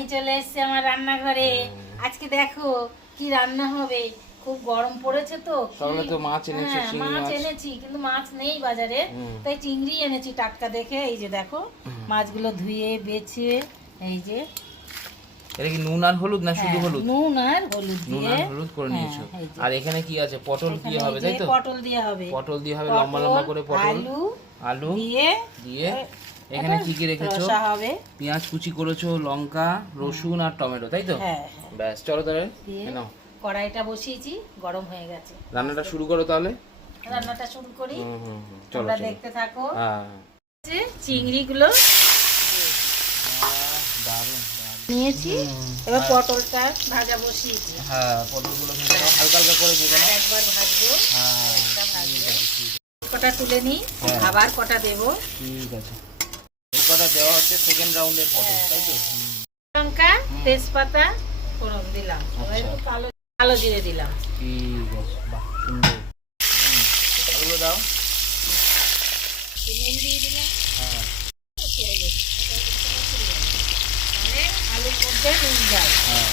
আমি চলে এসেছি আমার রান্নাঘরে। আজকে দেখো কি রান্না হবে। খুব গরম পড়েছে তো। তাহলে তো মাছ এনেছো, চিংড়ি মাছ মাছ এনেছি, কিন্তু মাছ নেই বাজারে, তাই চিংড়ি এনেছি টাটকা দেখে। এই যে দেখো মাছগুলো ধুয়ে বেছে, এই যে এটা কি নুন আর হলুদ না শুধু হলুদ? নুন আর হলুদ নুন দিয়ে আর হলুদ করে নিয়েছো। আর এখানে কি আছে? পটল দিয়ে হবে, তাই তো? পটল দিয়ে হবে, পটল দিয়ে হবে, লম্বা লম্বা করে পটল, আলু দিয়ে এখানে কি কি রেখেছো? হবে পেঁয়াজ কুচি করেছো, লঙ্কা, রসুন আর টমেটো, তাই তো? ব্যাস, চলো তাহলে নাও। কড়াইটা বসিয়েছি, গরম হয়ে গেছে। রান্নাটা শুরু করো তাহলে। রান্নাটা শুরু করি, চলো তোমরা দেখতে থাকো। হ্যাঁ, চিংড়িগুলো দারুণ নিয়েছি, এবার পটলটা ভাজা বসিয়েছি। হ্যাঁ, পটলগুলো ভেজে নাও, হালকা হালকা করে ভেজে নাও। একবার ভাজবো, হ্যাঁ, একটা ভাজবো, কটা তুলে নিই, আবার কটা দেবো। ঠিক আছে, এই কটা দেওয়া হচ্ছে সেকেন্ড রাউন্ডের পটল, তাই তো? লঙ্কা, তেজপাতা ফোড়ন দিলাম, এবার একটু কালো জিরে দিলাম। ঠিক আছে, বাহ সুন্দর। আলুগুলো দাও। নুন দিয়ে দিলাম। হ্যাঁ, মানে আলুর মধ্যে নুন যায়। হ্যাঁ,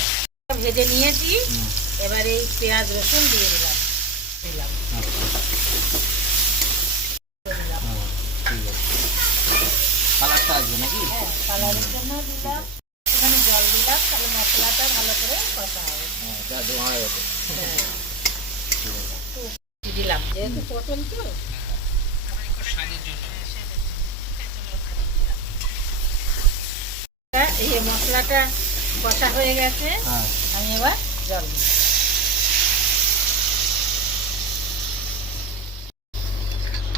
ভেজে নিয়েছি, এবার এই পেঁয়াজ রসুন দিয়ে দিলাম। ঠিক আছে, কালারটা আসবে নাকি? হ্যাঁ, কালারের জন্য দিলাম, এখানে জল দিলাম, তাহলে মশলাটা ভালো করে কষা হবে। হ্যাঁ, যা দেওয়া হয়ে গেছে। দিলাম যেহেতু পটল তো, এই মশলাটা কষা হয়ে গেছে, হ্যাঁ, আমি এবার জল দিই।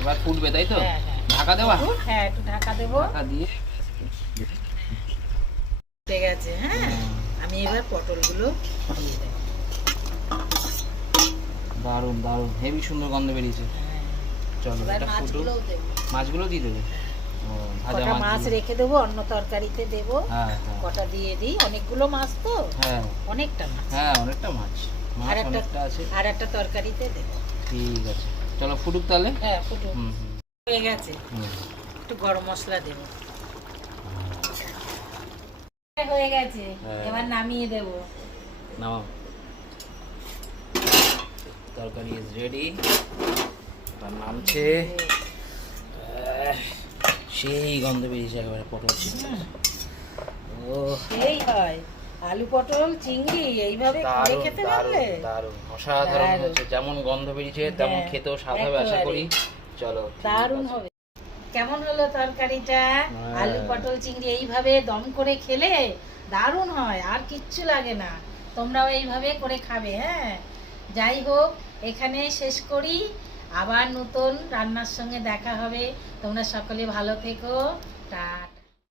এবার ফুটবে, তাই তো? হ্যাঁ, হ্যাঁ। ঢাকা দেওয়া? হ্যাঁ, একটু ঢাকা দেবো। ঢাকা দিয়ে ঠিক আছে। হ্যাঁ, আমি এবার পটলগুলো দিয়ে দেবো। দারুণ দারুণ, হেভি সুন্দর গন্ধ বেরিয়েছে। চলো এবার এটা ফুটুক। মাছগুলোও দেবো, মাছগুলো দিয়ে দেবে? ও, ভাজা কটা মাছ মাছ। রেখে দেবো, অন্য তরকারিতে দেবো। হ্যাঁ, হ্যাঁ, কটা দিয়ে দিই, অনেকগুলো মাছ তো, হ্যাঁ, অনেকটা মাছ। হ্যাঁ, অনেকটা মাছ, মাছ আর একটা অনেকটা আছে। আর একটা তরকারিতে দেবো। ঠিক আছে, চলো ফুটুক তাহলে। হ্যাঁ, ফুটুক। হুম হুম হয়ে গেছে, হুম। একটু গরম মশলা দেবো। হয়ে গেছে, হ্যাঁ। এবার নামিয়ে দেবো। নামাও, তরকারি ইজ রেডি। আর নামছে। সেই গন্ধ বেরিয়েছে একেবারে পটল চিংড়ি। ও, এই হয় আলু পটল চিংড়ি, এইভাবে করে দারুণ খেতে দারুণ পারলে দারুণ, অসাধারণ দারুণ। হচ্ছে। যেমন গন্ধ বেরিয়েছে তেমন হ্যাঁ, খেতেও স্বাদ হবে আশা করি। চলো, ঠিক দারুণ আছে। হবে। কেমন হলো তরকারিটা? হ্যাঁ। আলু পটল চিংড়ি এইভাবে দম করে খেলে দারুণ হয়, আর কিচ্ছু লাগে না। তোমরাও এইভাবে করে খাবে। হ্যাঁ, যাই হোক, এখানে শেষ করি, আবার নতুন রান্নার সঙ্গে দেখা হবে। তোমরা সকলে ভালো থেকো, টাটা।